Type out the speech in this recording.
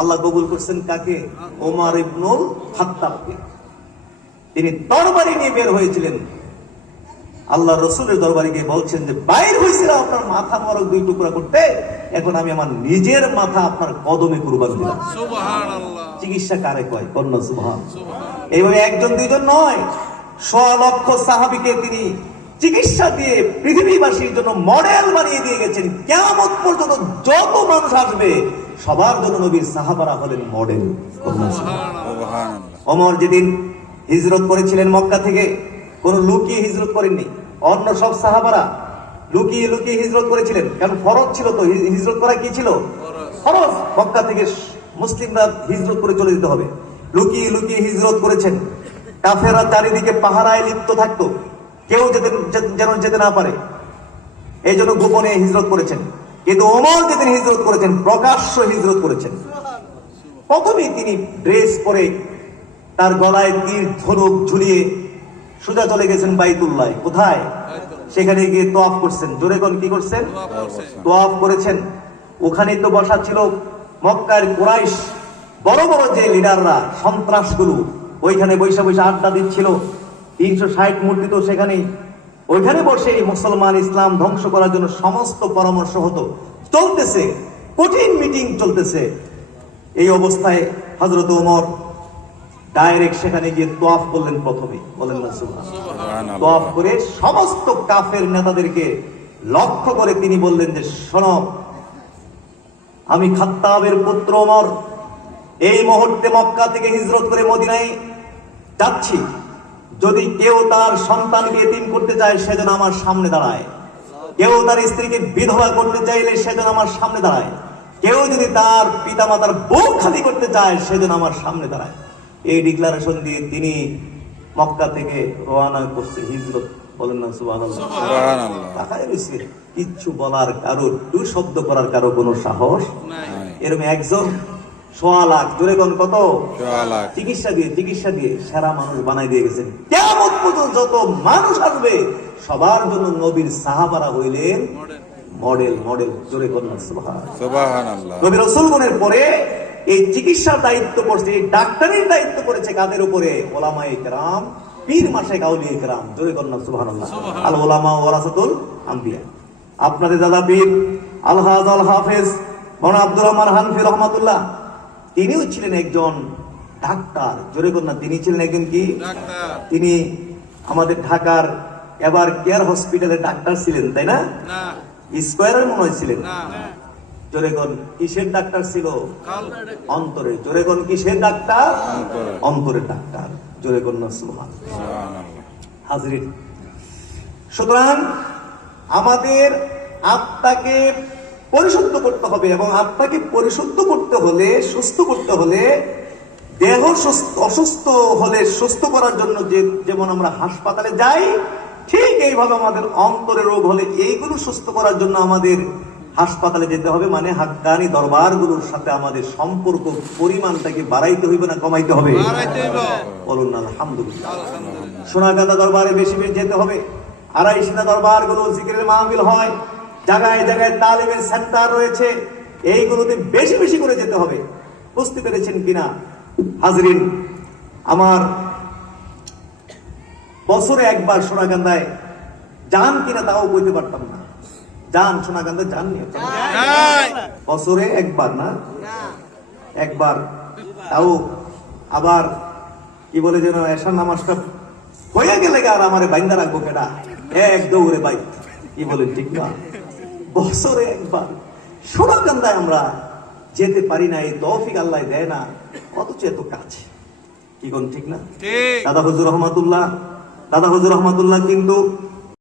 আল্লাহ কবুল করছেন কাকে? ওমর ইবনুল খাত্তাবকে। তিনি তরবারি নিয়ে বের হয়েছিলেন, আল্লাহ রসুলের দরবারে গিয়ে বলছেন যে বাইর হয়েছিল আপনার মাথা মরক 2 টুকরা করতে, এখন আমি আমার নিজের মাথা আপনার কদমে কুরবান দিলাম। সুবহানাল্লাহ। চিকিৎসা কারে কয়? কন্যা সুবহান। এইভাবে 1 জন 2 জন নয়, 100 লক্ষ সাহাবীকে তিনি চিকিৎসা দিয়ে পৃথিবীবাসীর জন্য মডেল বানিয়ে দিয়ে গেছেন। কিয়ামত পর্যন্ত যত মানুষ আসবে সবার জন্য নবীর সাহাবারা হলেন মডেল। ওমর যেদিন হিজরত করেছিলেন মক্কা থেকে, কোন লুকিয়ে হিজরত করেননি। অন্য সব সাহাবারা লুকিয়ে লুকিয়ে হিজরত করেছিলেন, কারণ ফরজ ছিল তো। হিজরত করা কি ছিল? ফরজ। মক্কা থেকে মুসলিমরা হিজরত করে চলে যেতে হবে। লুকিয়ে লুকিয়ে হিজরত করেছেন। কাফেররা চারিদিকে পাহারায় লিপ্ত থাকতো, কেউ যেন যেতে না পারে, এই জন্য গোপনে হিজরত করেছেন। কিন্তু ওমর যেদিন হিজরত করেছেন, প্রকাশ্য হিজরত করেছেন। প্রথমেই তিনি ড্রেস পরে, তার গলায় তীর ধনুক ঝুলিয়ে সোজা চলে গেছেন বাইতুল্লাহ। কোথায়? সেখানে গিয়ে তোয়াফ করছেন। জোরে কোন কি করছেন? তোয়াফ করেছেন। ওখানেই তো বসা ছিল মক্কার কুরাইশ বড় বড় যে লিডাররা, সন্ত্রাসগুলো, ওইখানে বৈশা বৈশা আড্ডা দিচ্ছিল। 360 মূর্তি তো সেখানেই। ওইখানে বসে মুসলমান ইসলাম ধ্বংস করার জন্য সমস্ত পরামর্শ হতো, চলতেছে, কঠিন মিটিং চলতেছে। এই অবস্থায় হযরত ওমর ডাইরেক্ট সেখানে গিয়ে তোয়াফ করলেন। প্রথমে বলেন না সুবহানাল্লাহ। তোয়াফ করে সমস্ত কাফের নেতাদেরকে লক্ষ্য করে তিনি বললেন যে শোনো, আমি খাত্তাবের পুত্র ওমর এই মুহূর্তে মক্কা থেকে হিজরত করে মদিনায় যাচ্ছি। যদি কেউ তার সন্তানকে এতিম করতে চায় সেজন্য আমার সামনে দাঁড়ায়, কেউ তার স্ত্রীকে বিধবা করতে চাইলে সেজন্য আমার সামনে দাঁড়ায়, কেউ যদি তার পিতামাতার বুক খালি করতে চায় সেজন্য আমার সামনে দাঁড়ায়। এই ডিক্লারেশন দিয়ে তিনি মক্কা থেকে রওনা করছে হিজরত। বলেন না সুবহানাল্লাহ। তাকায় রইছে, কিচ্ছু বলার কারো, দু শব্দ করার কারো কোনো সাহস নাই। এরকম একজন 100 লাখ, জোরে কোন কত? 100 লাখ চিকিৎসা দিয়ে সেরা মানুষ বানাই দিয়ে গেছেন। কিয়ামত পর্যন্ত যত মানুষ আসবে সবার জন্য নবীর সাহাবারা হইলেন মডেল। জোরে কোন সুবহানাল্লাহ। নবী রাসূলগণের পরে এই চিকিৎসার দায়িত্ব পড়ছে, এই ডাক্তারের দায়িত্ব পড়েছে কাদের উপরে? ওলামায়ে কেরাম, পীর মাশায়েখ আউলিয়া কেরাম। জোরে কোন সুবহানাল্লাহ। আল উলামা ওয়ারাসাতুল আম্বিয়া। আপনাদের দাদা পীর আলহাজ আল হাফেজ মাওলানা আব্দুর রহমান হানফি রাহমাতুল্লাহ, তিনিও ছিলেন একজন ডাক্তার। জোরে কোন না, তিনি ছিলেন একজন কি? ডাক্তার। তিনি আমাদের ঢাকার এবার কেয়ার হসপিটালের ডাক্তার ছিলেন, তাই না? না, স্কয়ারের মনে হয়েছিলেন। জোরে কোন কিসের ডাক্তার ছিল? অন্তরে। জোরে কোন কিসের ডাক্তার? অন্তরের ডাক্তার। জোরে কোন না সুবহানাল্লাহ। হাজরিন, সুতরাং আমাদের আত্মাকে পরিশুদ্ধ করতে হবে, এবং আত্মাকে পরিশুদ্ধ করতে হলে, সুস্থ করতে হলে, দেহ অসুস্থ হলে সুস্থ করার জন্য যেমন আমরা হাসপাতালে যাই, ঠিক এইভাবে আমাদের অন্তরে রোগ হলে এইগুলো সুস্থ করার জন্য আমাদের হাসপাতালে যেতে হবে। মানে হাক্কানি দরবারগুলোর সাথে আমাদের সম্পর্ক পরিমাণটাকে বাড়াইতে হইবে না কমাইতে হবে? বলুন না আলহামদুলিল্লাহ। সোনাগাঁদা দরবারে বেশি বেশি যেতে হবে। আড়াইশিনা দরবারগুলো জিকিরের মাহফিল হয়, জায়গায় জায়গায় তালিমের সেন্টার রয়েছে, এইগুলোতে বেশি বেশি করে যেতে হবে। বুঝতে পেরেছেন কিনা হাজরিন? আমার বছরে একবার সোনাগান্ধায় যান কিনা তাও বলতে পারতাম না। যান সোনাগান্ধায় যান নিয়ে বছরে একবার না, একবার তাও আবার কি বলে যেন এশার নামাজটা হয়ে গেলে আর আমারে বাইন্দা রাখবো কেডা, এক দৌড়ে বাইক, কি বলে ঠিক না? বছরে একবার সোনাগান্ধায় আমরা যেতে পারি না, এই তৌফিক আল্লাহ দেয় না, অথচ এত কাছে। কি কোন ঠিক না? দাদা হুজুর রহমাতুল্লাহ কিন্তু